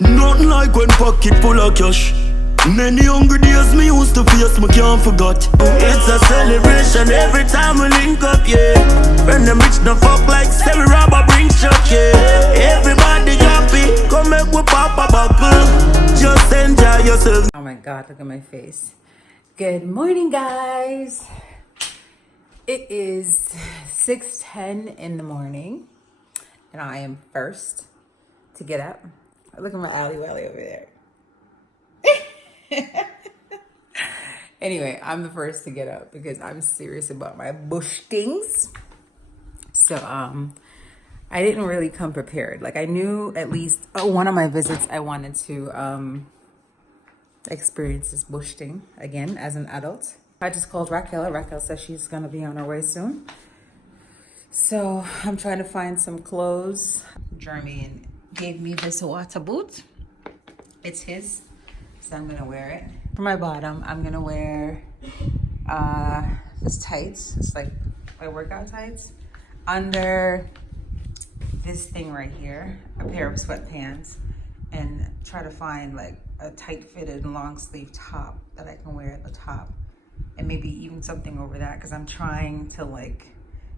Nothing like when pocket full of cash. Many hungry days me used to face, me can't forget. It's a celebration every time we link up, yeah. When them rich no fuck like say we rob a bring shot, yeah. Everybody happy, come make we pop a buckle. Just enjoy yourself. Oh my god, look at my face. Good morning, guys. It is 6:10 in the morning, and I am first to get up. Look at my alley wally over there. Anyway, I'm the first to get up because I'm serious about my bush things. So I didn't really come prepared. Like, I knew at least one of my visits I wanted to experience this bush thing again as an adult. I just called Racquel. Racquel says she's gonna be on her way soon. So I'm trying to find some clothes. Jermaine gave me this water boot. It's his, so I'm gonna wear it. For my bottom, I'm gonna wear this tights. It's like my workout tights. Under this thing right here, a pair of sweatpants, and try to find like a tight fitted long sleeve top that I can wear at the top, and maybe even something over that, because I'm trying to like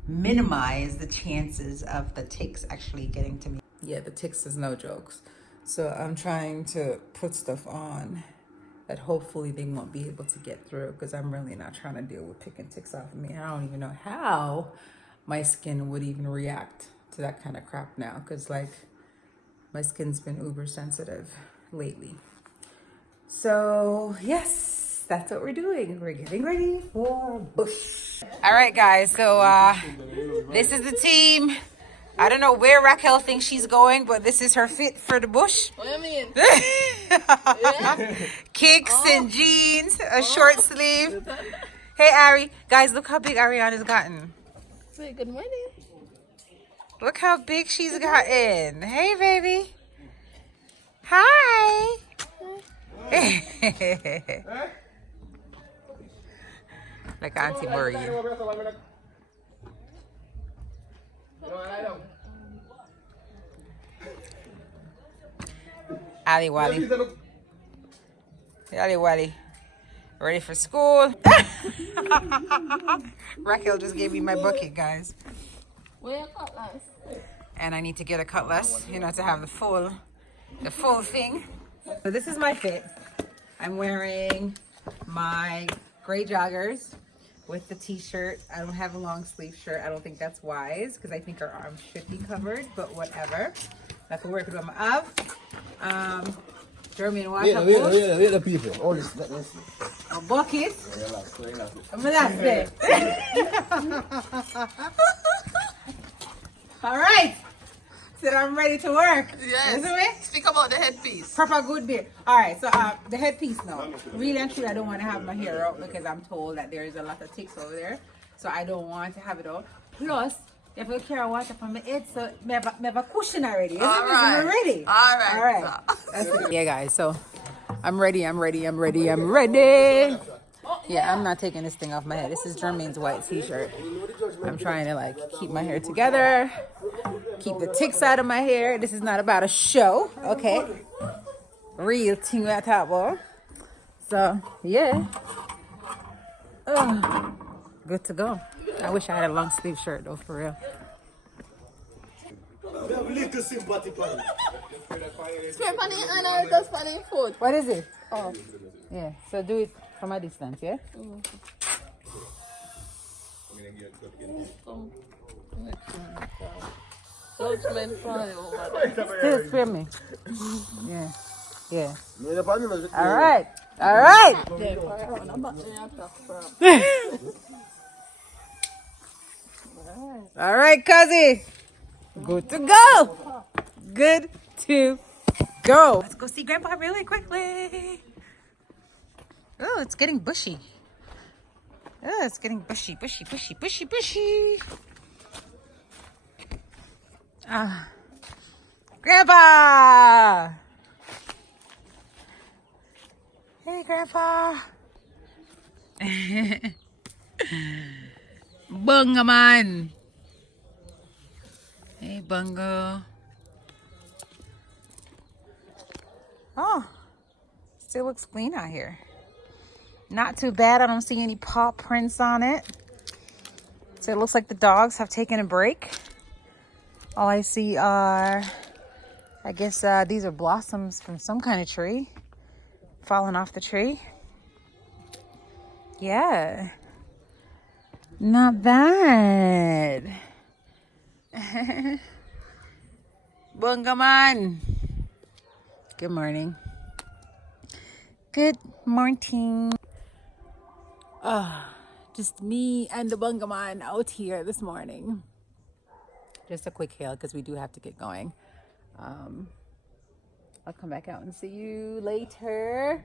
minimize the chances of the ticks actually getting to me. Yeah, the ticks is no jokes. So I'm trying to put stuff on that hopefully they won't be able to get through, because I'm really not trying to deal with picking ticks off of me. I don't even know how my skin would even react to that kind of crap now, because like my skin's been uber sensitive lately. So yes, that's what we're doing. We're getting ready for bush. All right, guys, so this is the team. I don't know where Racquel thinks she's going, but this is her fit for the bush. What do you mean? Kicks and jeans, a short sleeve. Hey, Ari. Guys, look how big Ariana's gotten. Say good morning. Look how big she's gotten. Hey, baby. Hi. Like Auntie Marie. Ali Wally. Ali Wally. Ready for school? Racquel just gave me my bucket, guys. Where your cutlass? And I need to get a cutlass, you know, to have the full thing. So this is my fit. I'm wearing my gray joggers with the t-shirt. I don't have a long sleeve shirt. I don't think that's wise, because I think our arms should be covered, but whatever. That's what we're working on. Jermaine, watch out. Wait the people. All this, let me see. A bucket. All right. So I'm ready to work. Yes. Speak about the headpiece. Proper good beard. All right, so the headpiece now. Really and truly, I don't want to have my hair out because I'm told that there is a lot of ticks over there. So I don't want to have it out. Plus, if I carry water from my head, so I have a cushion already. Isn't it ready? All right. That's it. Yeah, guys, so I'm ready. Yeah, I'm not taking this thing off my head. This is Jermaine's white t-shirt. I'm trying to like keep my hair together, keep the ticks out of my hair. This is not about a show, okay? Real thing we talk about. So yeah, good to go. I wish I had a long sleeve shirt though, for real. Spray funny and I just funny food. What is it? Oh. Yeah, so do it from a distance, yeah? Still spray me. Yeah. All right. All right, Cuzzy. Good to go. Let's go see Grandpa really quickly. Oh, it's getting bushy. Oh, it's getting bushy. Grandpa! Hey, Grandpa. Bunga man. Hey, Bungo. Oh, still looks clean out here. Not too bad. I don't see any paw prints on it. So it looks like the dogs have taken a break. All I see are, I guess these are blossoms from some kind of tree. Falling off the tree. Yeah. Not bad. Bungaman. Good morning. Good morning. Just me and the bungaman out here this morning. Just a quick hail because we do have to get going. I'll come back out and see you later.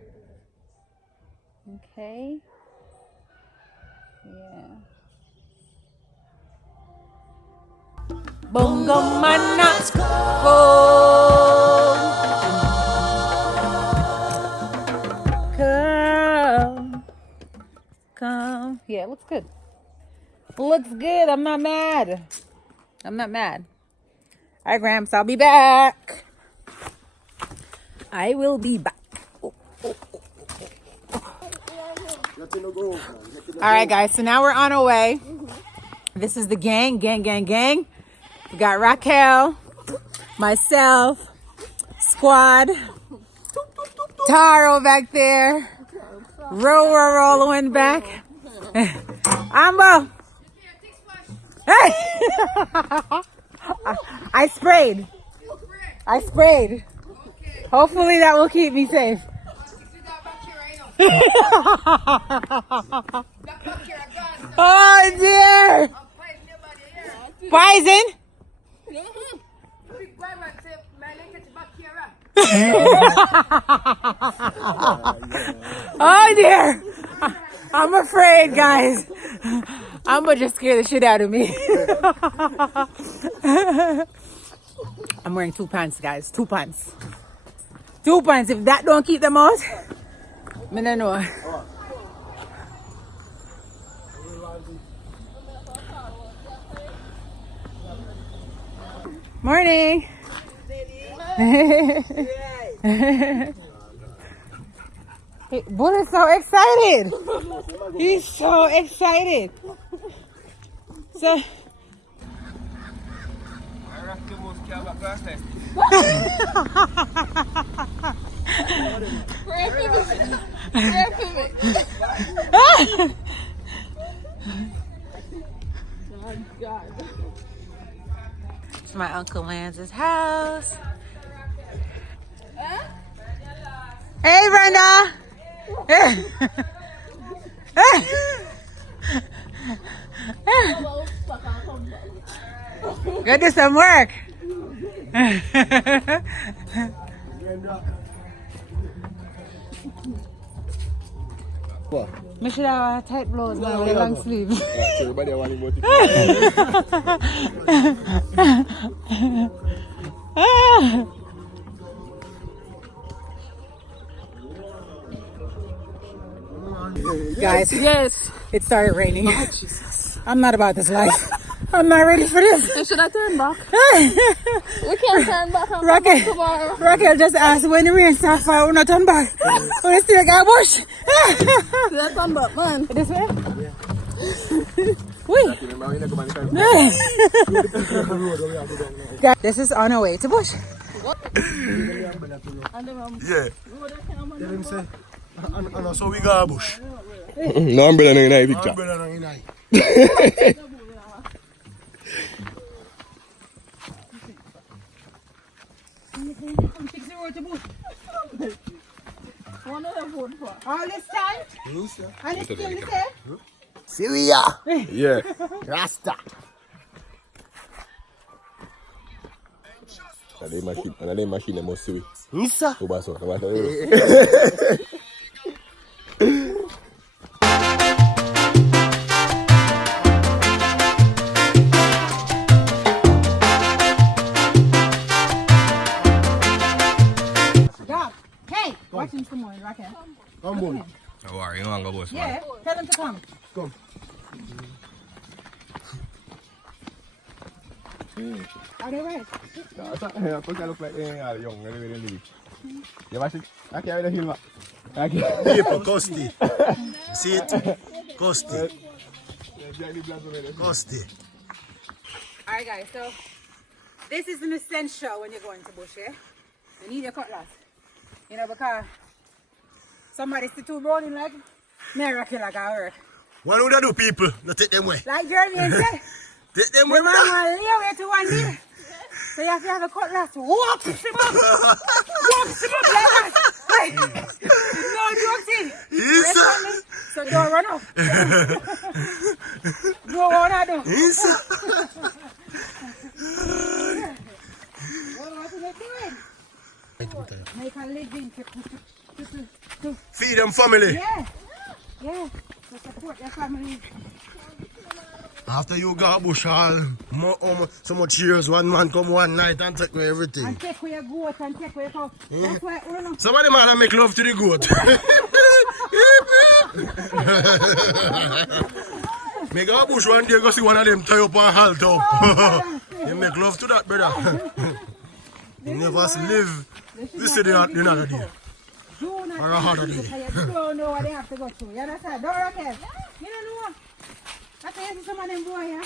Okay. Yeah. Bungaman, let's go. Come. Yeah, it looks good. Looks good. I'm not mad. I'm not mad. All right, Gramps, I'll be back. I will be back. All right, guys. So now we're on our way. This is the gang. We got Racquel, myself, Squad, Taro back there, rolling back. Ambo. Hey! I sprayed. Hopefully that will keep me safe. Oh dear! Poison? Oh dear! I'm afraid, guys. Amber just scared the shit out of me. I'm wearing 2 pants, guys. 2 pants. 2 pants. If that don't keep them out, I don't know. Morning. Hey, Bull is so excited. He's so excited. So. It's my Uncle Lance's house. Hey, Brenda. Go do some work. What? I should have tight blouse with a long sleeve. Everybody want to Guys, yes, it started raining. Oh, Jesus. I'm not about this life. I'm not ready for this. Should I turn back? We can't turn back. Racquel just asked when the rain starts, we're not turn back. We're still got bush. Let's turn back, man. This way? Yeah. This is on our way to bush. Yeah. And so we got a bush. No umbrella no in I picture. Umbrella no in I. All this time? And it's still the same? Syria. Yeah. Rasta. Another machine must see. Nisa. Hey, watch him some more, Racquel. Come on. Don't worry, you don't go boss. Yeah, tell him to come. Come. Are they right? I thought I look like they are young. You watch it? I can't really hear it. People, Costi. See it? Costi. Costi. Alright guys, so this is an essential when you're going to bush, yeah? You need your cutlass. You know, because somebody still too rolling like miracle like I work. What would I do, people? Not take them away. Like Jeremy said, Take them the away. man will lay away to one knee. So you have to have a cutlass to walk him up. Walk him up like that. Right. No joking. Yes, sir. So don't run up. Don't run out. Yes, sir. What are they doing? Make a living to Feed them family. yeah, yeah, to support their family. After you got bush all, so much years, one man come one night and take away everything. And take away your goat and take away your cow. That's why we don't. Some of them man make love to the goat. Make a bush one day, go see one of them tie up and halt up. They make love to that, brother. You never live. This is the another day. Do not Or a harder day. you don't know what they have to go through. You understand? Don't Racquel. You don't know. I tell you some of them boy here.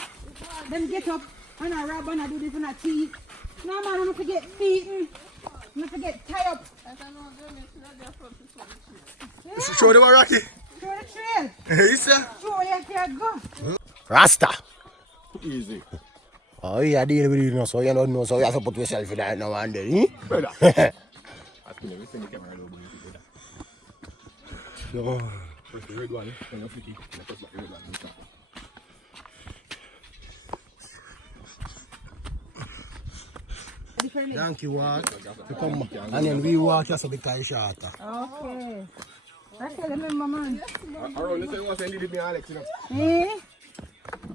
Them get up and I rob and I do this and I cheat. No man, I'm not to get beaten. I'm not to get tied up. Show them a Rocky. Show the trail. Yes, sir. Show where you can go. Rasta. Easy. Oh, yeah, deal with it now, so you don't know, so you have to put yourself in that now and then, eh? Brother. I think everything the camera a little bit, brother. So, First the red one, then you flick it. Then press back the red one. donkey walk, you come back, and then we walk just a bit shorter. Okay. Racquel, remember man. Around this one, send it to me, Alex, you know. Eh?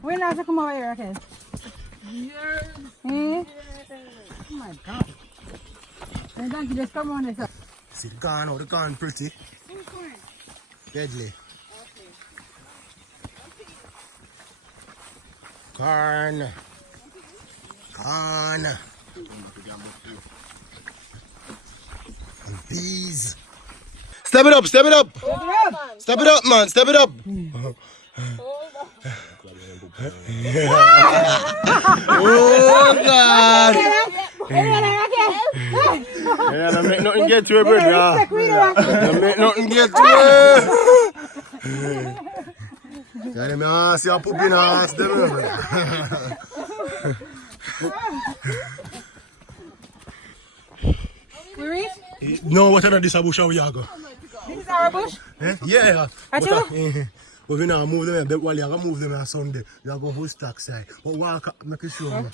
When last you come over here, Racquel? Eh? Oh my God. And donkey just come on this side. See the corn, oh, the corn pretty. Deadly. Corn. Corn. And peas. Step it up, step it up. Step it up, man, step it up. Oh, God. Yeah, don't make nothing get to it, brother. Don't make nothing get to it. Let me ask you, put in ass them, brother. We reach? No, what another this bush how we are go? This is our bush? Eh? Yeah. At you? But we now move them, while you are going to move them on Sunday. You are going to stack side. But walk up, make it show me.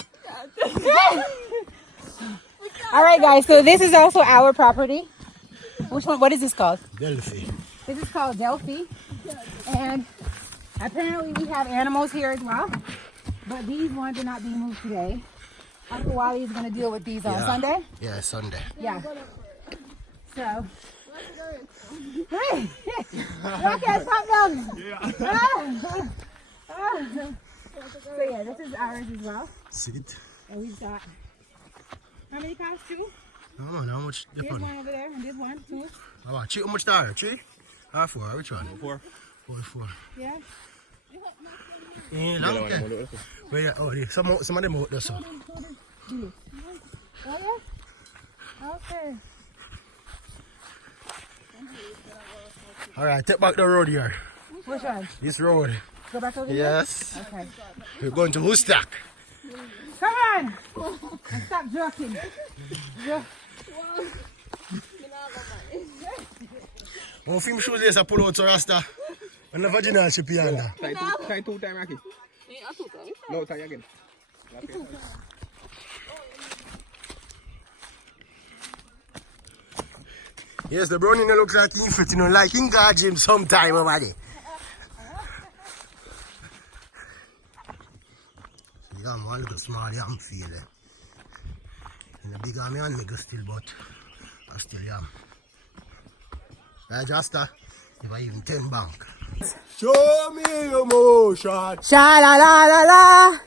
All right, guys. So this is also our property. Which one? What is this called? Delphi. This is called Delphi. And apparently we have animals here as well. But these ones are not being moved today. Uncle Wally is going to deal with these on Sunday. Yeah, Sunday. Yeah. So. Hey! Okay, stop down. So yeah, this is ours as well. Sit. And we've got how many cows? 2? No, how much? There's one over there, and there's 1, 2. Oh, how much there? 3? 4. Which one? 4. 4. Yeah. Yeah, long time. But yeah, oh, yeah. Some of them out there, so. Oh yeah. Okay. Alright, take back the road here. Which one? This road. Go back over here? Yes. Okay. We're going to Hoostak. Come on! And stop joking. One film shoes is a pull out to Rasta. And the vaginal ship yonder. Try 2 times, Rocky. No, try again. Yes, the brownie looks like he fit, you know, like in guard gym sometime over there. Yeah, I'm a little small, yeah, I'm feeling. And the big army and nigga still, but I still am. Right, Jasta? If I even 10 bank. Show me your motion. Sha la la la la.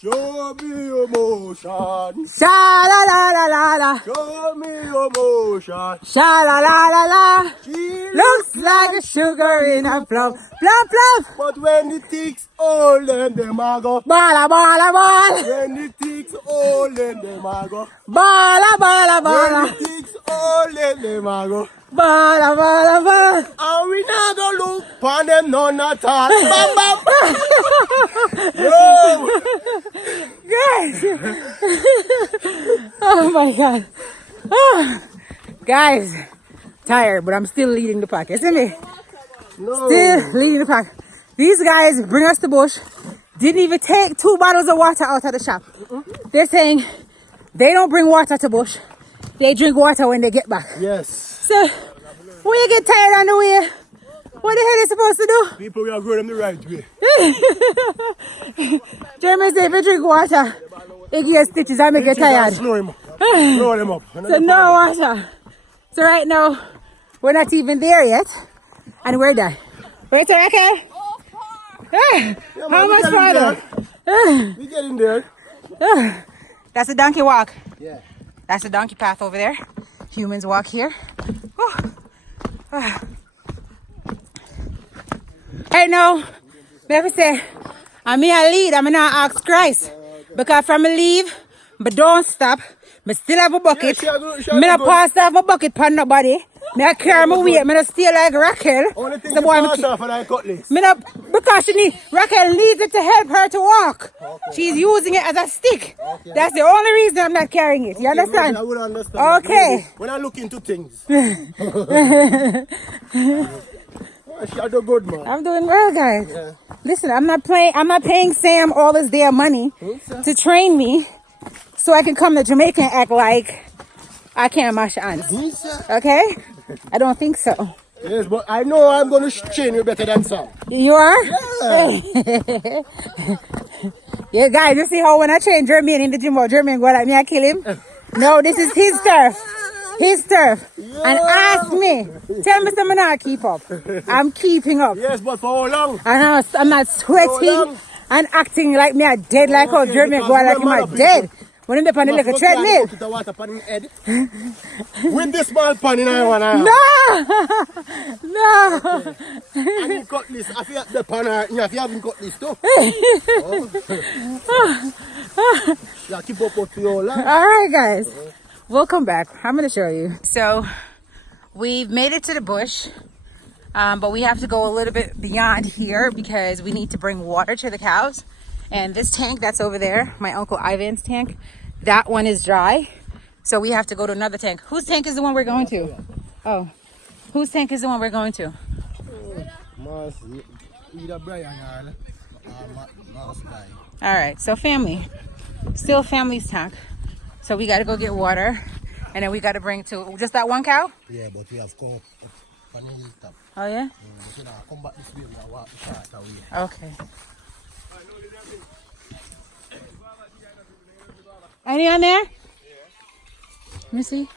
Show me your motion. Sha la la la la la. Show me your motion. Sha la la la la. She Looks like a sugar in a plum. Plum plum. But when the ticks all them a go. Bala bala bala. When the ticks all them a go. Bala bala When bala. the ticks all them a go. Bala bala bala. And we not go look upon them none at all. Bam bam. Yo. Guys. Oh my god. Oh. Guys. Tired, but I'm still leading the pack, isn't it? No. Still leading the pack. These guys bring us the bush. Didn't even take 2 bottles of water out of the shop. They're saying they don't bring water to bush. They drink water when they get back. Yes. So, when you get tired on the way, what the hell are you supposed to do? People will grow them the right way. Jeremy say if you drink water, it gets stitches and make you tired. Slow them up. Slow them up. So no water. So right now, we're not even there yet. And we're there. Wait to Racquel. How much farther? We get in there. That's a donkey walk. Yeah. That's a donkey path over there. Humans walk here. Hey, no. Never say, I'm here to lead. I'm not ask Christ. Because from me leave, but don't stop. Me still have a bucket. Me not pass off a bucket for nobody. Me not carry my weight. Me not stay like Racquel. Only thing The you boy pass me off and I cutlass. Me not, because Racquel needs it to help her to walk. Okay. She's using it as a stick. Okay. That's the only reason I'm not carrying it. You understand? I would understand. Okay. When I look into things. I do good, man. I'm doing well, guys. Yeah. Listen, I'm not paying Sam all this damn money to train me so I can come to Jamaica and act like I can't mash hands. Okay? I don't think so. Yes, but I know I'm going to train you better than Sam. You are? Yeah. Yeah, guys, you see how when I train Jermaine in the gym, Jermaine go like me, I kill him? No, this is his turf. His turf. Yeah. And ask me. Tell me something I keep up. I'm keeping up. Yes, but for how long? And I'm not sweating and acting like me a dead like how Jermaine go like him a dead. When I'm on the little treadmill. With this small pan in I No! No! And you cut this. If you have the pan, if you haven't cut this too. Yeah, keep up with your life. Alright, guys. We'll come back. I'm going to show you. So, we've made it to the bush. But we have to go a little bit beyond here because we need to bring water to the cows. And this tank that's over there, my Uncle Ivan's tank, that one is dry. So we have to go to another tank. Whose tank is the one we're going to? Oh, whose tank is the one we're going to? All right, so family. Still family's tank. So we got to go get water. And then we got to bring to just that one cow? Yeah, but we have come up on the hilltop. Oh, yeah? Come back this way, we walk the path away. Okay. Any on there? Let me see.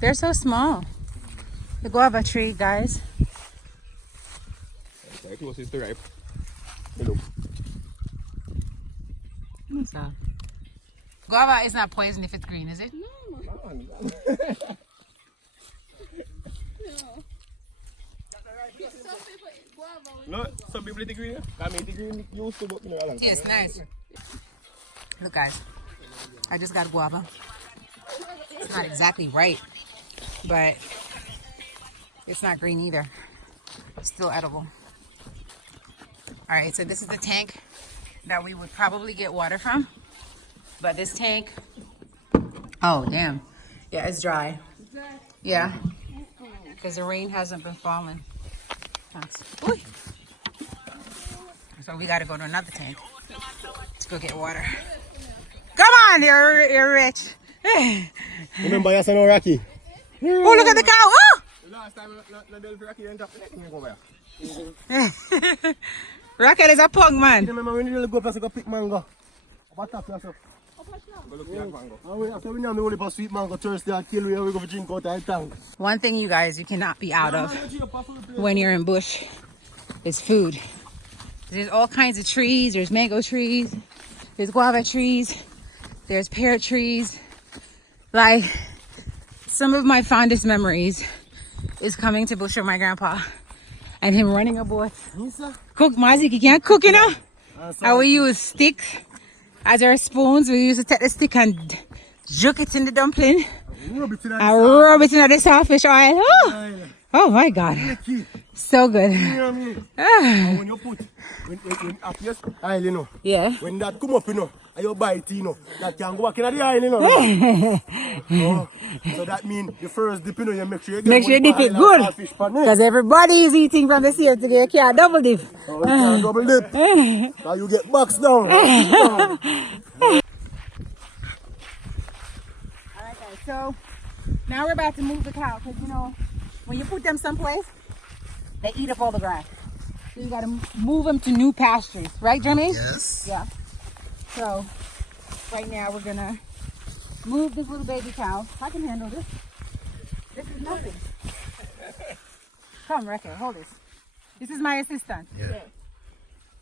They're so small. The guava tree, guys. Close is the ripe. Hello. What's that? Guava is not poison if it's green, is it? No, some people eat green. I mean, the green used to, but you know, Yes, nice. Look, guys. I just got guava. It's not exactly right, but it's not green either. It's still edible. All right, so this is the tank that we would probably get water from. But this tank, oh, damn. Yeah, it's dry. Yeah, because the rain hasn't been falling. Ooh. So we got to go to another tank to go get water. Come on, you're rich. Remember, you said no Rocky. Oh, look at the cow. Oh! Last time, Rocky went up the neck. Racquel is a punk, man. Remember when you really go to pick mango? What up, yourself? After we know the only for sweet mango Thursday, I'll kill you. We go for drink out of tank. One thing, you guys, you cannot be out of when you're in bush is food. There's all kinds of trees. There's mango trees. There's guava trees. There's pear trees. Like, some of my fondest memories is coming to bush with my grandpa and him running a boat. Cook, Mazik, you can't cook, you know? And we use stick as our spoons. We used to take the stick and juke it in the dumpling and rub it in the saltfish oil. Oh my God. So good. When you put, when after oil, you know, Yeah. when that come up, you know, and you bite, you know, that can go back in the oil, you know. So that means the first dip, you know, you make sure you Make sure you dip it good. Because everybody is eating from the sea today. You can't double dip. Oh, you can't double dip. Now you get boxed down. Alright guys, so now we're about to move the cow because you know when you put them someplace they eat up all the grass, so you got to move them to new pastures, right Jeremy? Yes. Yeah. So right now we're gonna move this little baby cow. I can handle this. This is nothing. Come Racquel, hold this. This is my assistant. Yeah.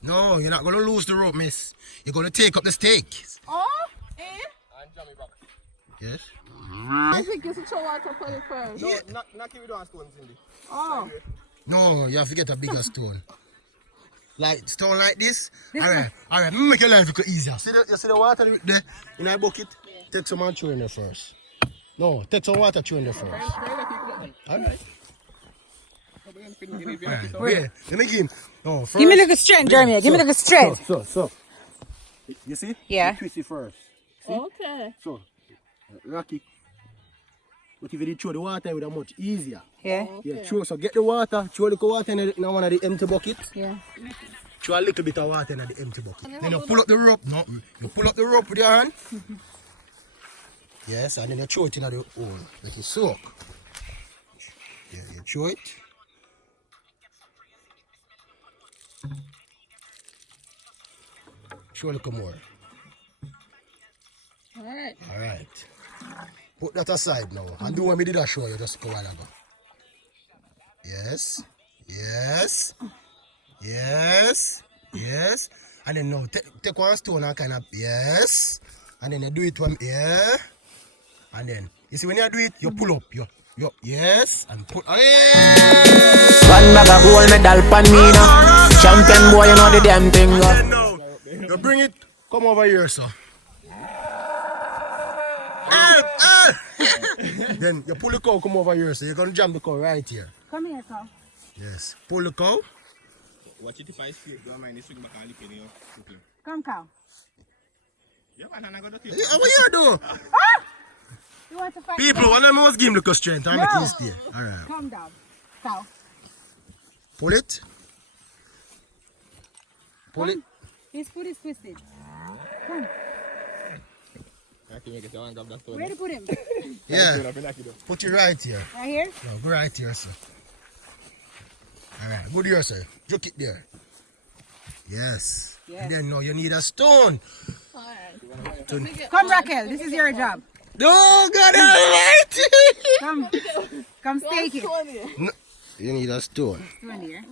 No, you're not going to lose the rope, miss. You're going to take up the stake. Oh, eh? Yes. I think you should show water for it first. No, not keep it on stones in there. Oh. No, you have to get a bigger stone. Like stone like this. Alright, make your life look easier. You see the water there in that bucket? Yeah. Take some and throw in there first. No, take some water throw in there first. Alright. Wait, let me give him. No, first. Give me like a strength, Jeremy. Give me like a strength. So. You see? Yeah. You twist it first. See? Okay. So, Rocky. But if you did throw the water, it would have much easier. Yeah. Yeah, throw. So get the water, throw the water in one of the empty buckets. Yeah. Throw a little bit of water in the empty bucket. Then you pull up the rope. No, you pull up the rope with your hand. Yes, and then you throw it in the hole. Like you soak. Yeah, you throw it. Throw a little more. Alright. Alright. Put that aside now. And do what me did I show you just a while ago. Yes. Yes. Yes. Yes. And then now take one stone and kind of yes. And then you do it one and then you see when you do it, you pull up. You yes and put One bag of gold medal pan me now. Champion boy, you know the damn thing. You bring it, come over here, sir. Then you pull the cow, come over here, so you're gonna jam the cow right here. Come here, cow. Yes, pull the cow. Watch it if I speak, don't mind this swing back and lick in your cooking. Come, cow. Yeah, man, I'm gonna do Hey, what you do? You want to fight? People, one of them must give him the strength. I'm No. stay. Alright. Calm down, cow. Pull it. Pull it. His foot is twisted. Come. I can make it one grab that stone. Where to put him? Yeah. Put it right here. Right here? No, go right here, sir. Alright, good here, sir. Juke it there. Yes. Yes. And then now you need a stone. Alright. Come, Racquel. This is your job. No, God, alright. Come stake it. No, you need a stone. Stone here.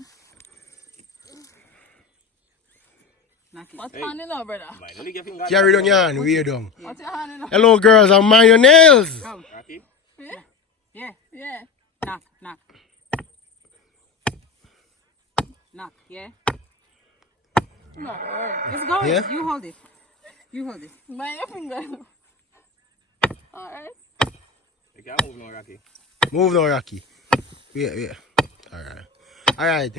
Knock it. What's hand in now, brother? Carry down your hand, way down. What's your hand in now? Hello, girls, I'm mind your nails. Go. Yeah? Yeah. Yeah. Knock, knock. Knock, yeah? No, alright. It's going. Yeah? You hold it. You hold it. My finger. Alright. You can't move now, Rocky. Move now, Rocky. Yeah. Alright. Alright.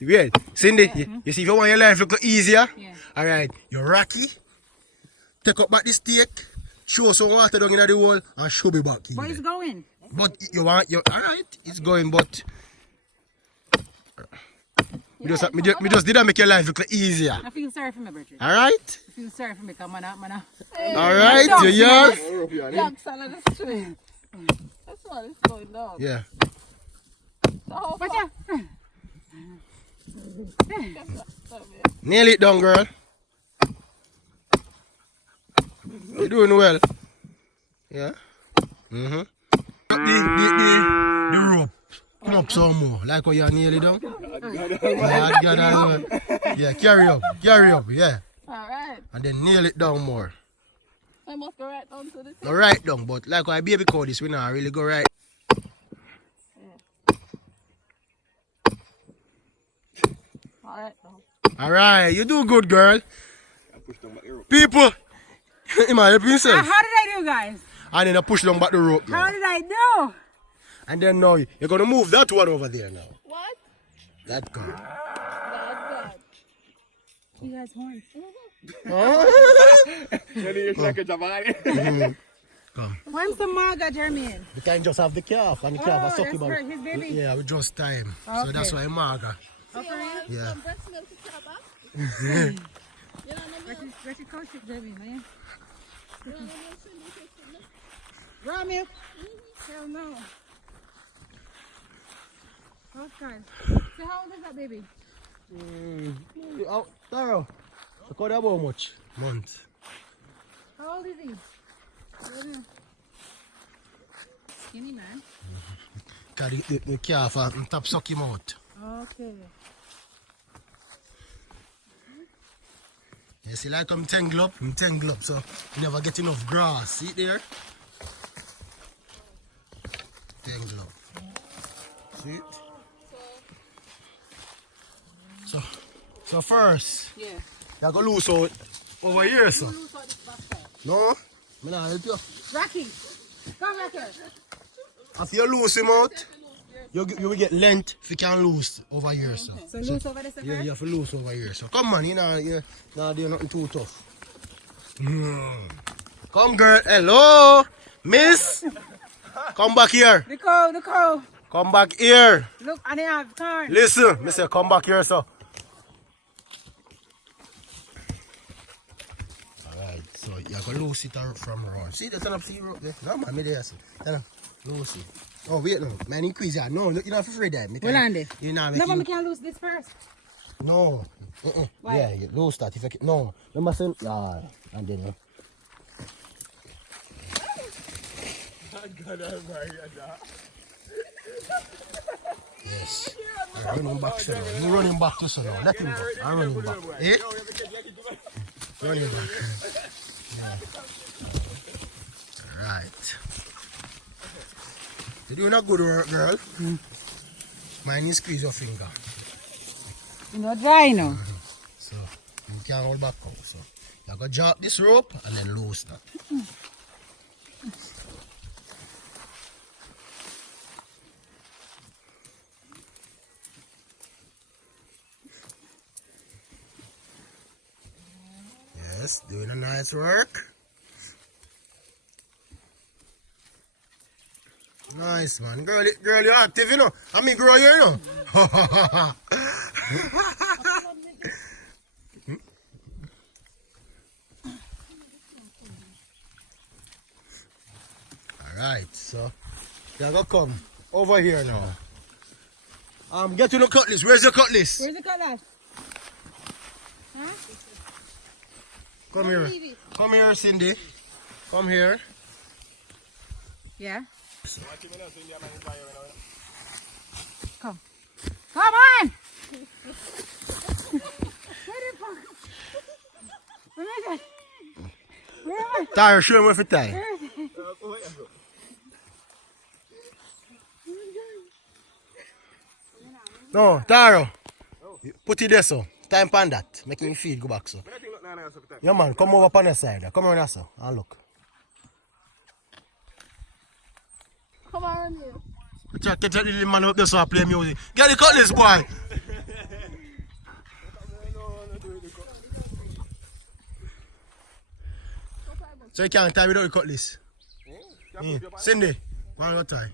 Wait, Cindy, you see if you want your life to look easier? Yeah. Alright, you're Rocky. Take up back the steak, show some water down in the wall, and show me back in But it's there. going. But you want, alright, it's going, but... Me just did that make your life look easier. I feel sorry for me, Bertrand. Alright? I feel sorry for me, come on, man. Alright, you yeah? Jack's on the street. That's what is going down. Yeah. So how Watch far? out. Nail it down, girl. You're doing well. Yeah. The rope. Come up some more. Like how you nail it down. God alone. Yeah, carry up, yeah. Alright. And then nail it down more. I must go right down to this. No right down, but like I baby call this, we not really go right. Alright now. Alright, you do good, girl. People, he might help himself. How did I do, guys? And then I push down back the rope now. How did I do? And then now you're gonna move that one over there now. What? That girl. God. You guys horns. Come. When's the maga, Jermaine? We can just have the calf and the calf are sucking that's his baby. Yeah, we just time. So Okay. that's why Marga. Yeah. Some breast milk to chop up. You know no milk. Where's your coach, Jermaine, man? You know no milk. Send me. Raw milk? Hell no. Okay. So how old is that baby? Oh, Taro. So call that about much? Months. How old is he? Skinny man. Cause the calf and top suck him out. Okay. You see, like I'm tangle up, so you never get enough grass. See it there? Tangle up. See it? So first, Yeah. you go loose out over here, so. Loose out this backside. No, I'm not help you. Rocky, come back here. If you lose him out, you will get length if you can lose over here, so. So loose over this Yeah, you have to lose over here, so. Come on, you're not doing nothing too tough. Come, girl. Hello, miss. Come back here. The cow. Come back here. Look, and they have corn. Listen, Mister, come back here, so. Alright, so you have to lose it from around. See, turn up, see rope there. No, man, me there, see. Turn up, lose it. Oh, wait, no, man, increase that. No, you're not afraid that. Well, Andy. You're not No, but we making. can't lose this first. No. Why? Yeah, you lose that. If I can. No, you mustn't. Yeah, and then. Yes. I'm running back, so now. You're running back to so now. Let him go. I'm running back. Eh? Running back. Yeah. Right. You're doing a good work, girl. Mine is squeeze your finger. You know, dry now. So you can't hold back out. So you gotta drop this rope and then loose that. Yes, doing a nice work. Nice, man. Girl, you're active, you know. I mean, girl, you know. Alright, so you're gonna come over here now. Get to the cutlass. Where's your cutlass? Where's the cutlass? Huh? Come here. Come here, Cindy. Come here. Yeah. Come. Come on! Where is it? Where am I? Tire, show him where to tie. Where is it? No, Taro. Put it there, so. Time pan that. Make me feed go back, so. Yeah, man. Come over on the side. Come on, so. And look. Come on, you. Get the little man up there so I play music. Get the cutlass, boy. So you can't tie without the cutlass. Cindy, one go tie.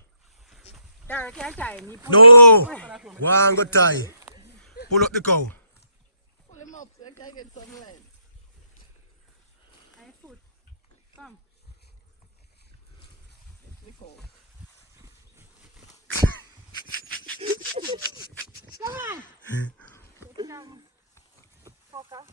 There, can't tie. No, one go tie. Pull up the cow. Pull him up so I can get some lead. I foot. Come. It's the cold. Come on. Fucker.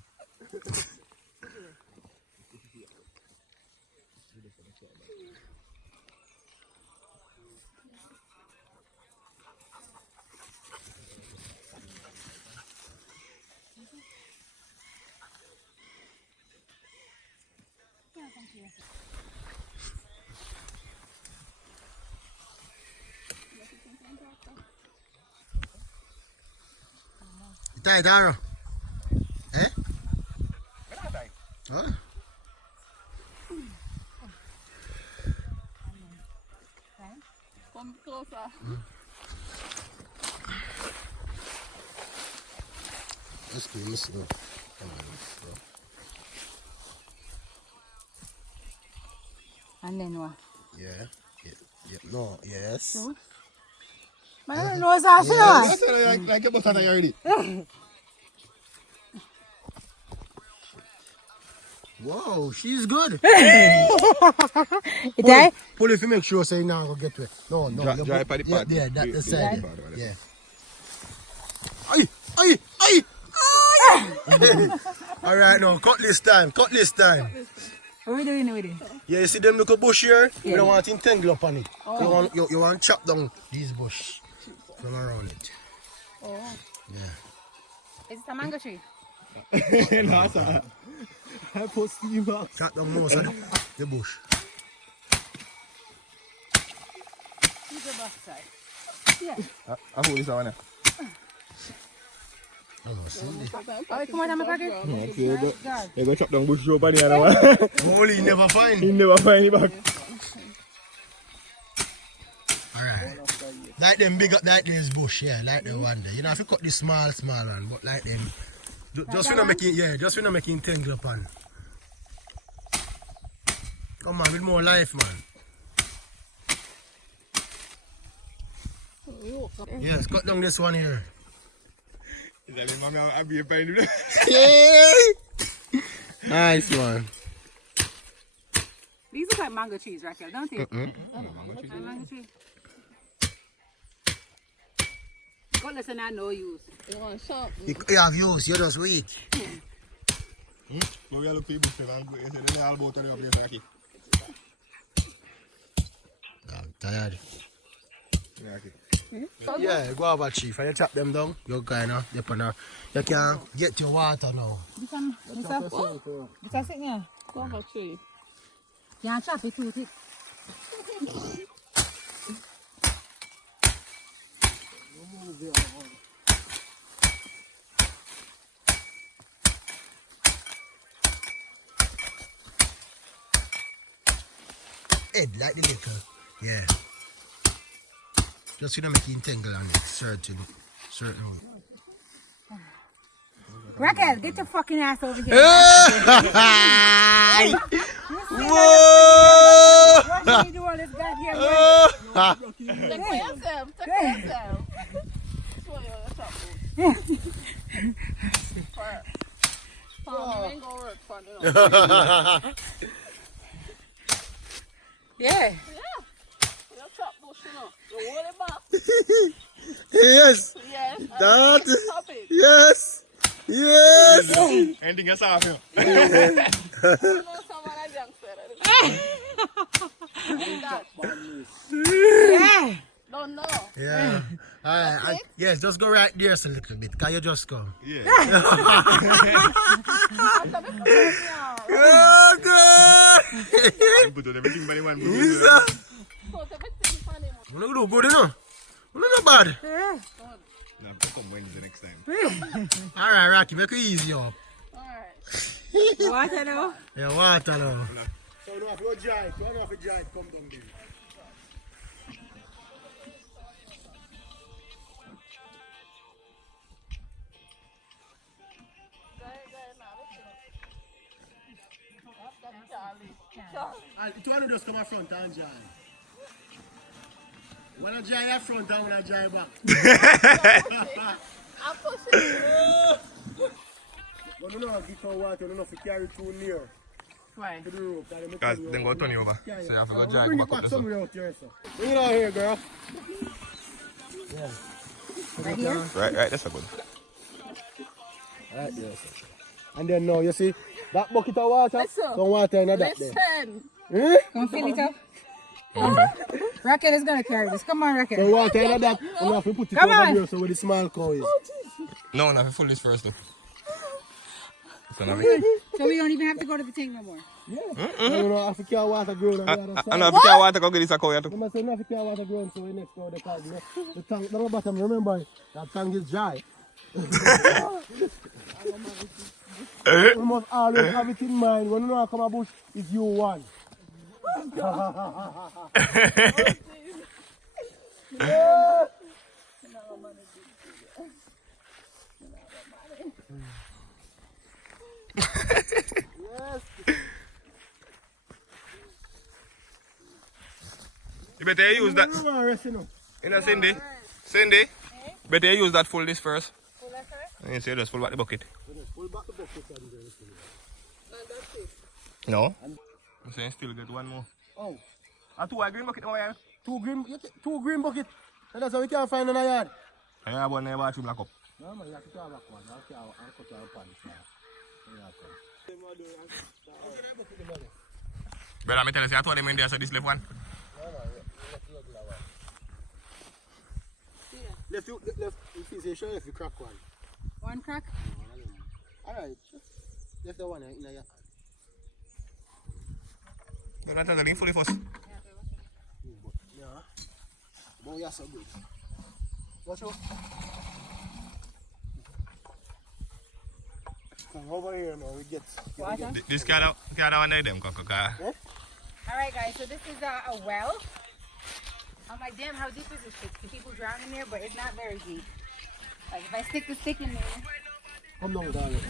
You tired, Dara? Eh? Huh? Come closer. Let's go, let's go. Come on, bro. And then what? Yeah. No, yes. So? But I don't know what's happening. Yes. Like your butter already. Whoa, she's good. Pull it if you make sure so you now go get wet. No. Dry by the pad. Yeah, that's the side. Yeah. Ay! Alright now, cut this time. What are we doing with it? Yeah, you see them little bush here? Yeah. You don't want to entangle up on it. Oh. You want to chop down these bush from around it. Oh. Yeah. Is it a mango tree? No, sir. I put steam up. Chop down most of the bush. Use the back side. Yeah. I hold this one. Oh, see this? Oh, come on, I'm a packet. You go chop down bush over the other one. Holy, never find. You never find it back. Alright. Like them big up like this bush, yeah, like the one there. You know, if you cut the small one, but like them. Just when I'm making tangle up on. Come on, with more life, man. Yes, cut down this one here. Nice one. These look like mango trees, Racquel, don't they? Mango tree. Cutlass and I know use. You want sharp? You have use, you're just weak. We look people I'm tired. Yeah, go over, chief. And you chop them down, you're kind of, you can get your water now. This a thing, yeah. Go over tree. You can't chop it too thick. Head like the liquor. Yeah. Just gonna make you entangle on it, certain. Racquel, get your fucking ass over here. Whoa! What you do all this goddamn work? Take for yourself. Show you your shop boots. You ain't gonna work for it. Yeah. Your shop boots, you know. You hold it back. Yes. Yes. That. Stop it. Yes. Yes. Anything else off here? I know someone I just said. Yeah. Don't know. Yeah. Alright. Yes, just go right there a little bit. Can you just go? Yeah. Oh, God. Put on everything by the one. Put everything funny. You look good, you know? You look not bad. No, come Wednesday next time. Alright, Rocky, make it easy up. Alright. Water now? Yeah, water now. So now if you dry, come down there. It will just come up front and dry. When I dry up front and when I dry back. I'm pushing. But you know, get some water, you don't have to carry too near. Why? To the rope. Because then go turn you over. So you have to go drag bring back it up back the somewhere out here, sir. Bring it out here, girl. Yeah. Right here? Right, that's a good. Right there, sir. And then now, you see, that bucket of water, Listen. some water in that there. Listen. Eh? Come fill it up. Racquel is gonna carry this. Come on, Racquel. Some water in that, and have to put it Come over on. there so where the small cow is. No, no, full this first though. So now So we don't even have to go to the tank no more. You know, African water ground on the other side. I know if you can't water, go get this a cow. Remember, say African water ground, so we next go the tank. The tank down the bottom, remember, that tank is dry. We must always have it in mind. When you know come a bush, it's you one. Yeah. Yes. You better use that. You know, Cindy, better use that full this first. And you say just full back the bucket. No. I'm saying still get one more. Oh. And two green bucket now, yeah. Two green bucket. And that's how we can find in a yard. I have one in the bathroom lock up. No man, you have to go back one. I'll cut your pants now. But I'm telling you, I told him in there, so this left one. Left, if you say sure if you crack one. One crack? Alright. Left the one in a yard. You're not telling him fully first. Yeah. But you're so good. Watch out. Come over here now, we get Water? This can't one of them, Coco. Alright guys, so this is a well. I'm like, damn, how deep is this shit? Can people drown in there? But it's not very deep. Like if I stick the stick in there, come down, darling.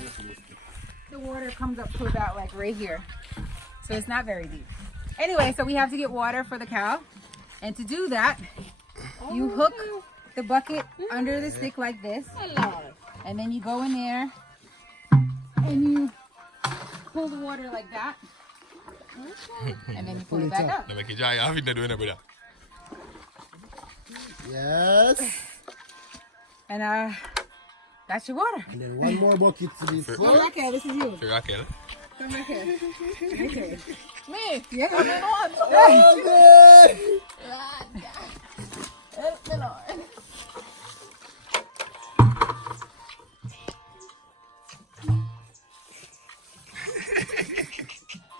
the water comes up to about like right here. So it's not very deep. Anyway, so we have to get water for the cow. And to do that, you hook the bucket under the stick like this. And then you go in there and you pull the water like that. And then you pull it back up. Yes. And that's your water. And then one more bucket to be full. Racquel, this is you. Racquel. Come back here. Okay. Me? Yeah. Come in on. Okay. Help me, Lord.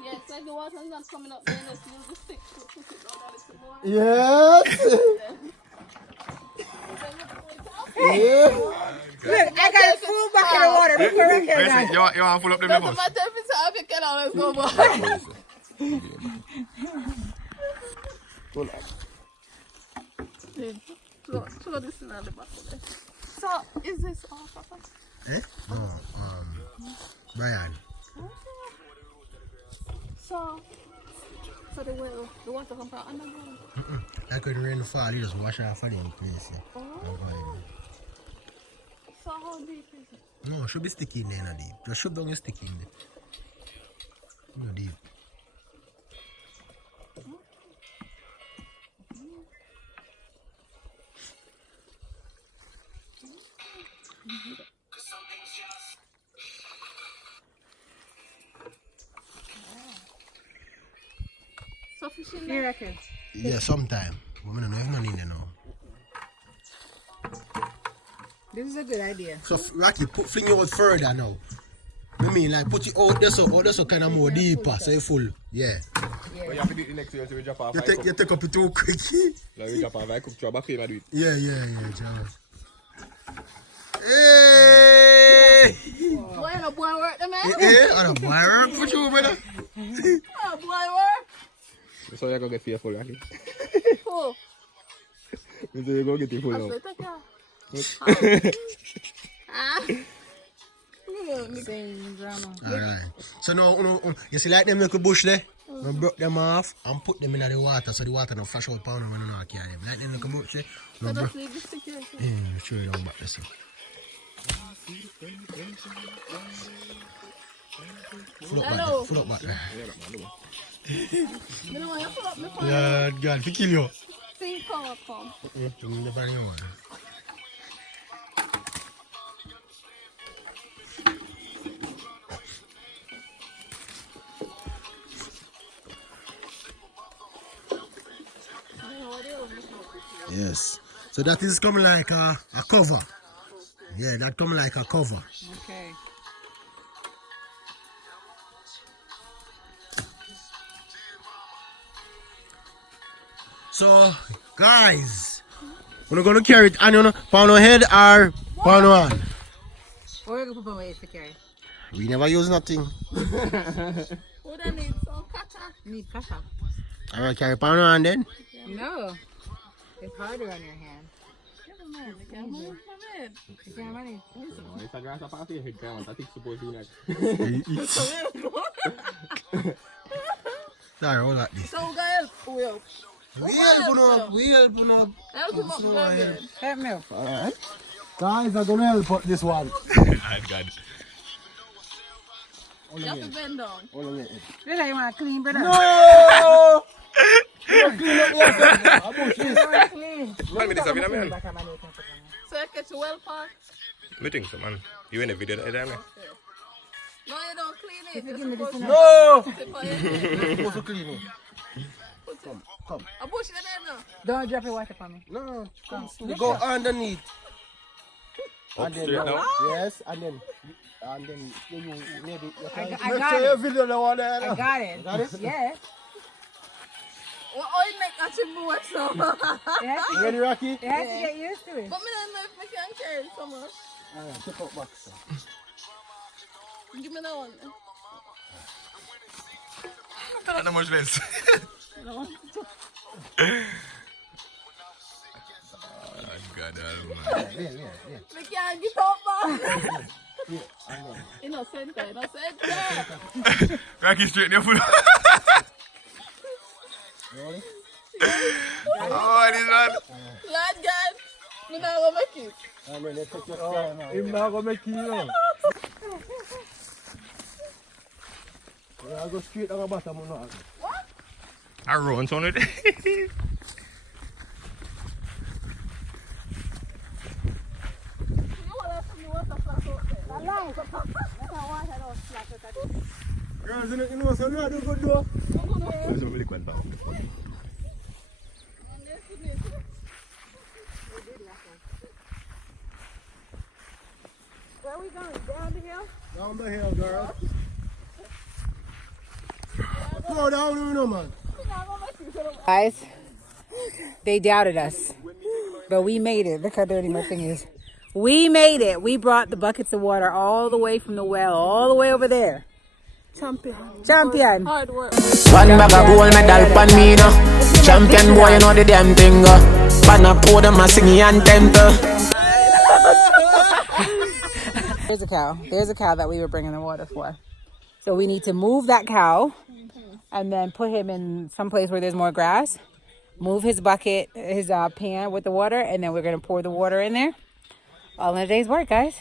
Yes, like the water's not coming up there, let's use the stick to push it down a little more. Yes. Yeah. Look, I got a full bucket of water. Look where Racquel Listen, got. you want to pull up the Doesn't levels? matter if it's half a can, let's go, boy. Throw this in at the back of it. So, is this all, Papa? Eh? No, Brian. So the well, the water come from underground. Like when rain fall, you just wash off of them place. Oh. So how deep is it? No, it should be sticky in there, not deep. Just shove down your stick in there. No deep. So fishing Here, there? Racquel. Yeah, sometime. But I don't know if none in there now. This is a good idea. So, Rocky, fling you out further now. I mean, like, put it out there so kind of more deeper, so you full. Yeah. But you have to do it the next year, so we drop off. You take up it too quick. Like we drop off, I cook to a back here, I do it. Yeah, Charles. Hey! Boy, no boy work, the man. Hey, on a wire put you, brother. Oh, boy work. So you're going to get fearful, Rocky. Oh, So you're going to get it full I now. said, take care. Same drama. Alright. So now, you see like them little bush there? I broke them off and put them in the water so the water don't flash out pound them when you not carry them. Like them little bush there? So just leave the stick here. Yeah, sure you don't back this up. Hello. Full up back there. You know what, you put up my phone. Yeah, God, to kill you. See, come. Never knew one. Yes. So that is coming like a cover. Yeah, that coming like a cover. Okay. So, guys, we're gonna carry it on pound on head or pound on. Where are we going to put away to carry? We never use nothing. Would I need some kata? Need kata. I'm gonna carry pound on then. No. It's harder on your hand. I can't move my head. You can't manage. It's a grass apart your head count. I think supposed to be like. Sorry, hold that. So guys, we up. We help up. We help up. Help him up, David. Help me. Alright. Guys, I'm gonna help up this one. I got it. You have to bend down. Really, you want to clean, brother? No! You clean up yourself. I'm going to Clean. Man, me this have in a man. So you catch well part. Me think so, man. You in the video that time, No, you don't clean it. You're give me this supposed to No! sit on your head. You're supposed to clean it. Come. I push it in there now. Don't drop your water for me. No, come. You go underneath. Up straight now. Yes, and then you maybe you can I got it. video the one there. I got it. Got it? Yeah. Well, all you make actually move so. It has to, Ready, Rocky? it has to get used to it. But me don't know if I can carry it so much. Alright, check out back. Sir. Give me that one. Not much less. God, Yeah. We can't get up, man. Innocent, innocent. Rocky straight in your foot. Ready? Oh, this man. Lad, guys, we not gonna make it. And then let's take your time now. Him not gonna make you know. I go straight on the bottom of the I run on it. Girls, you know, so you do good though. Eso me di cuenta. Where are we going? Down the hill? Down the hill, girl. Go down, you know, man. Guys, they doubted us, but we made it. Look how dirty my thing is. We made it. We brought the buckets of water all the way from the well, all the way over there. Champion. Hard work. One bag of gold medal pan me now. Champion boy, you know the damn thing. Pan a pour them a singing anthem. There's a cow. There's a cow that we were bringing the water for. So we need to move that cow and then put him in some place where there's more grass. Move his bucket, his pan with the water, and then we're going to pour the water in there. All in a day's work, guys.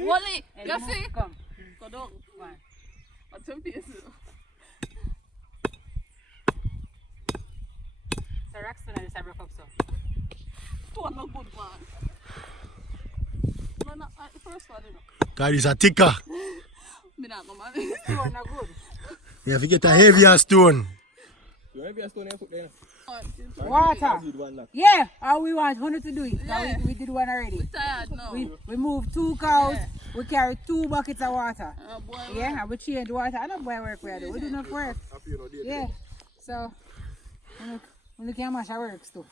Wally, you see? Come. Go down. What's your piece? So Raxton is a rough up, so. One no good one. No, not the first one, you know. God, it's a ticker. Me not go, man. You are not good. You have to get a heavier stone. You want to be a stone in your foot there? Water. Yeah, all we want Hunter to do it. Yeah. We did one already. Tired now. We moved 2 cows. Yeah. We carried 2 buckets of water. Boy, Yeah, and we change water. I don't boy work we do. We do enough work. Yeah. So, we can mash our works too.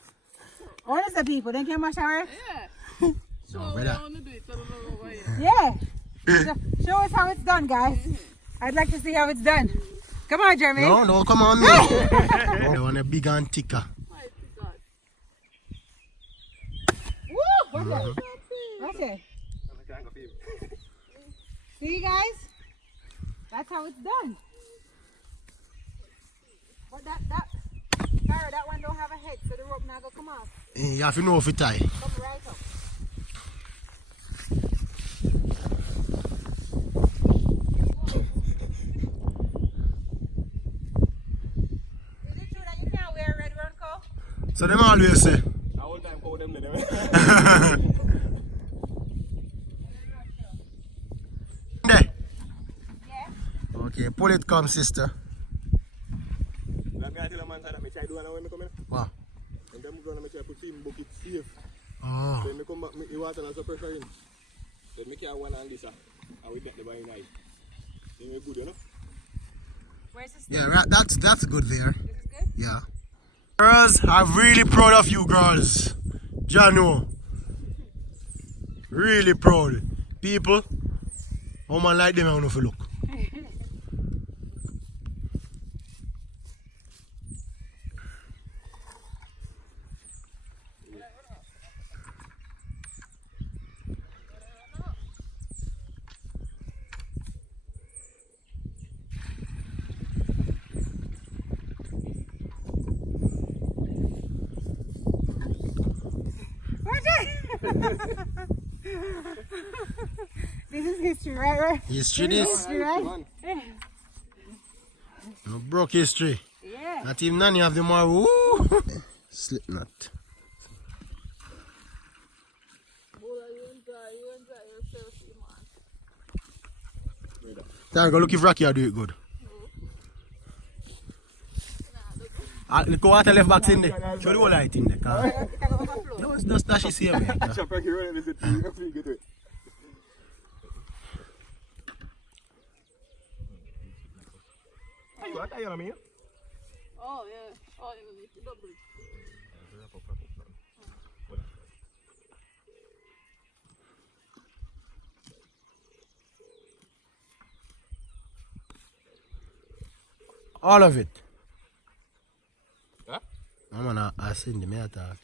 All the people, they can mash our work. Yeah. So we brother. want to do it. So we don't go here. Yeah. Show us how it's done, guys. I'd like to see how it's done. Come on, Jeremy. No, come on, me. I want a big and ticker. My God. Woo! What's that? What's it? See, guys? That's how it's done. But Tara, that one don't have a head, so the rope now go come off. You have to know if it tie. Come right up. Is it true that you can't wear a red run coat? So them always say. I whole time call them there. There. Yeah. Okay, pull it come, sister. Let me tell a man that me try do when me come in. Wow. And then me go and me try put him bucket safe. Oh. Then me come back, me water as a pressure in. Then me carry one and this and we get the by night. Where's this? Yeah, right, that's good there. This is good? Yeah. Girls, I'm really proud of you girls. Jano. Really proud. People, how man like them I want to look. This is history, right? History this. History, right? No broke history. Yeah. Not even none of them are woo. Slip knot. There, go look if Racquel do it good. Look water left back in there. Show the whole light in there. No, it's just that she see me. Oh, yeah. Oh, you need to double it. All of it. Huh? I'm gonna send the matter.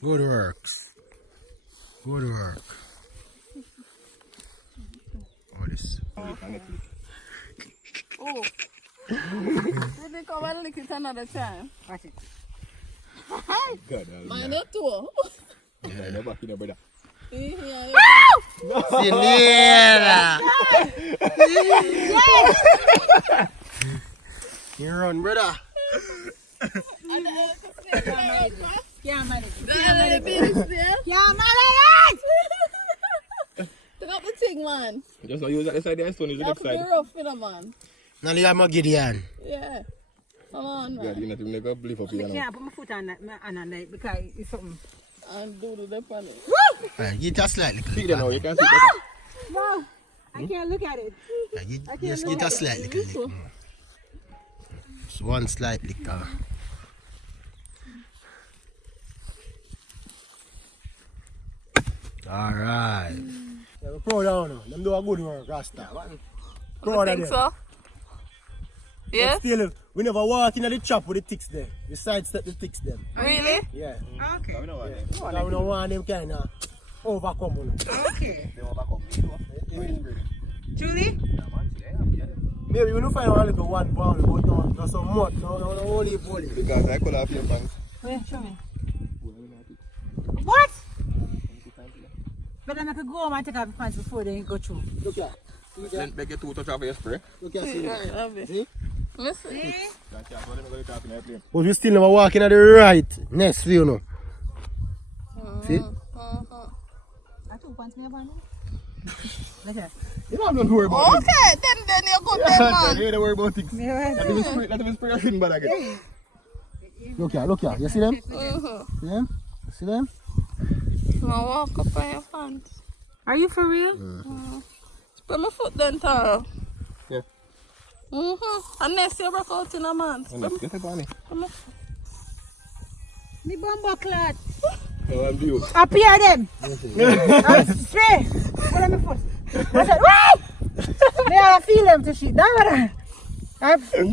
Good works. Good work. Oh, this. Oh. Did they come and lick it another time? Watch it. Mine are two. Yeah, no back in there, brother. Yeah, Sinera. You run, brother. Can't manage it. Can't manage it! Take up the thing, man. Just not use that side there, stone is the You have next to be side. rough, you know, man. Now you have my Gideon. Yeah. Come on, Yeah, man. you not even make a belief up I here now. can't put my foot on that because it's something. And do the dip on it. Right, get a slight little See lick. there now, you can see better. No, I can't look at it. Right, just get a slight little lick more. Just one slight lick. Alright. Yeah, we're proud of them. Them do a good work, Rasta. Proud of them. So? Yeah? But still, we never walk in the chop with the ticks there. We sidestep the ticks them. Really? Yeah. Okay. We don't want them kind of overcome. Okay. Julie? Maybe we don't find one little 1 pound, but no some more. No, only. Because I could have your pants. Wait, show me. What? But I could go home and take off the pants before they go through. Look here. Then make it 2 touch of your spray. Look here, see. See? Listen. But we still never walking at the right next view, you know. See? I took pants me upon Look here. You don't have to worry about it. Okay, then you're good then, man. You don't worry about things. Yeah. Not even spray, I shouldn't bother again. Look here. You see them? See them? You see them? Now walk up on your pants. Are you for real? Put my foot then, Tara. Yeah. And next you break out in a month. Get it on it. Me bumbo clot. No, I'm due. Up here them. Straight. Put on my foot. I said, wait! May I feel them to shit. That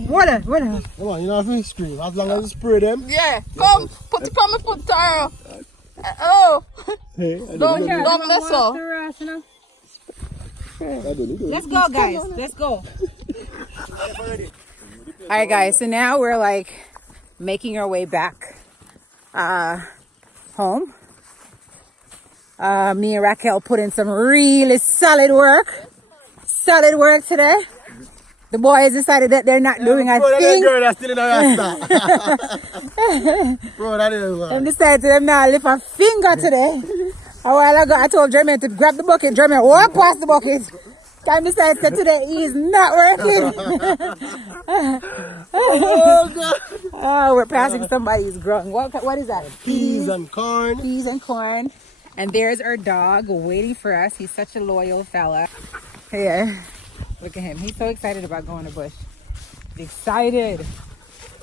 water. Come on, you don't have to scream. As long as you spray them. Yeah, come, put it on my foot, Tara. Oh, don't mess up. Let's go, guys. Let's go. Alright, guys. So now we're like making our way back home. Me and Racquel put in some really solid work today. The boys decided that they're not doing a thing. Girl that's still in the rasta. Bro, that is Them decided to them not lift a finger today. A while ago, I told Jermaine to grab the bucket. Jermaine walk past the bucket. Time decided that today he is not working. Oh, we're passing somebody's ground. What is that? peas and corn. Peas and corn. And there's our dog waiting for us. He's such a loyal fella. Here, look at him. He's so excited about going to bush. He's excited.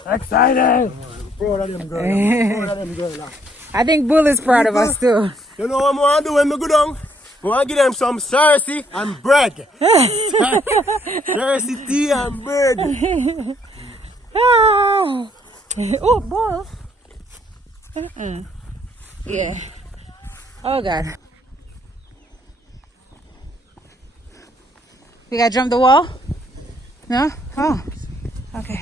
Excited. Proud of them girl. Proud of them girl. I think Bull is proud of us too. You know what I want to do when I go down? I want to give them some Cersei and bread. Cersei tea and bread. Oh, Bull. Yeah. Oh, God. You got to jump the wall? No? Oh, okay.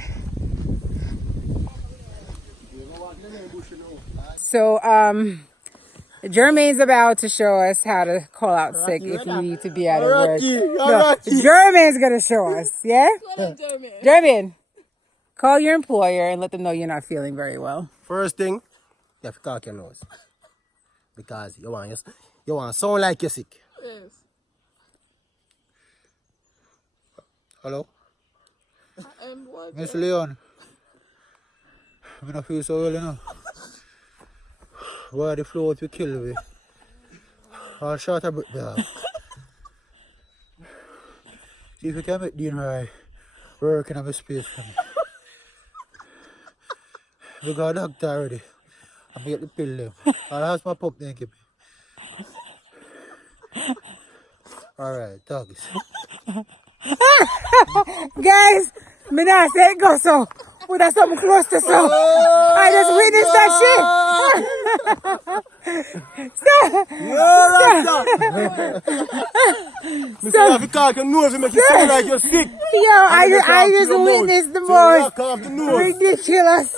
So, Jermaine's about to show us how to call out sick if we need to be out of work. No, Jermaine's going to show us, yeah? Jermaine, call your employer and let them know you're not feeling very well. First thing, you have to cock your nose. Because you want to sound like you're sick. Yes. Hello? What? Miss Leon, I don't feel so well, you know. Why the float will kill me? I'll short a bit there. See if you can make Dean right. Working on my space for me. We got a doctor already. I'm going to get the pill them. I'll ask my pup then keep it. Alright, dogs. Guys, me not say it go so. We got something close to so. I just witnessed that shit. Mr. You have to cock your nose and make you sound like you're sick. I just witnessed the most ridiculous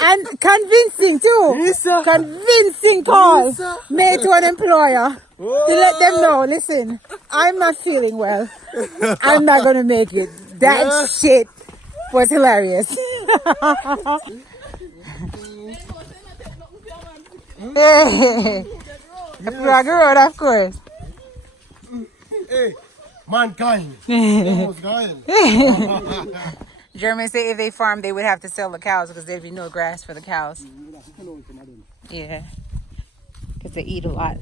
and convincing too. Lisa. Convincing call Lisa. made to an employer to let them know, listen, I'm not feeling well. I'm not going to make it. That shit was hilarious. Road, of course. Hey, mankind. Germans say if they farm, they would have to sell the cows because there'd be no grass for the cows. Yeah, because they eat a lot.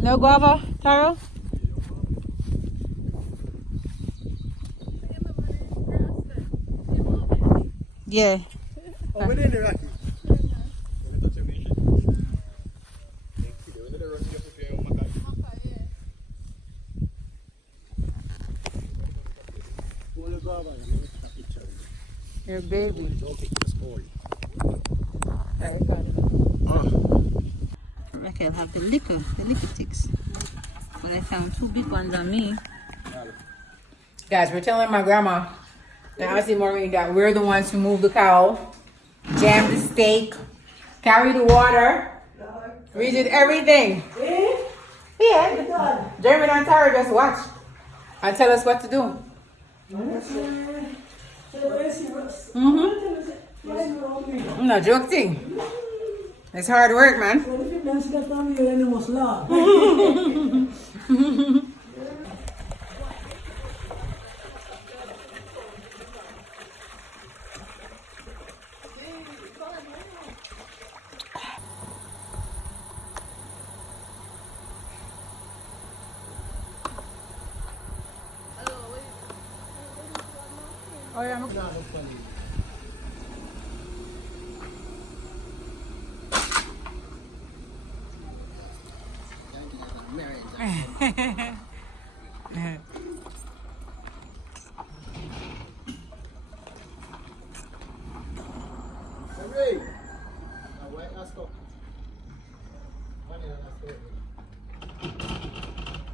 No guava, Taro? Yeah. Oh, we're in the Rocky. Your baby. Racquel have the liquor ticks. But I found 2 big ones on me. Guys, we're telling my grandma and I see Maureen that we're the ones who moved the cow, jammed the steak, carried the water, we did everything. Yeah. Jeremy and Tara just watch and tell us what to do. I'm not joking. It's hard work, man. Oh, yeah, I'm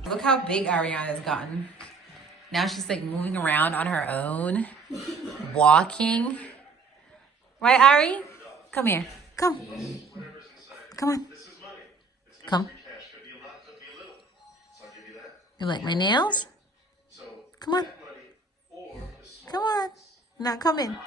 Look how big Ariana's gotten. Now she's like moving around on her own, walking. Right, Ari? Come here. Come. Come on. Come. You like my nails? Come on. Come on. Now come in.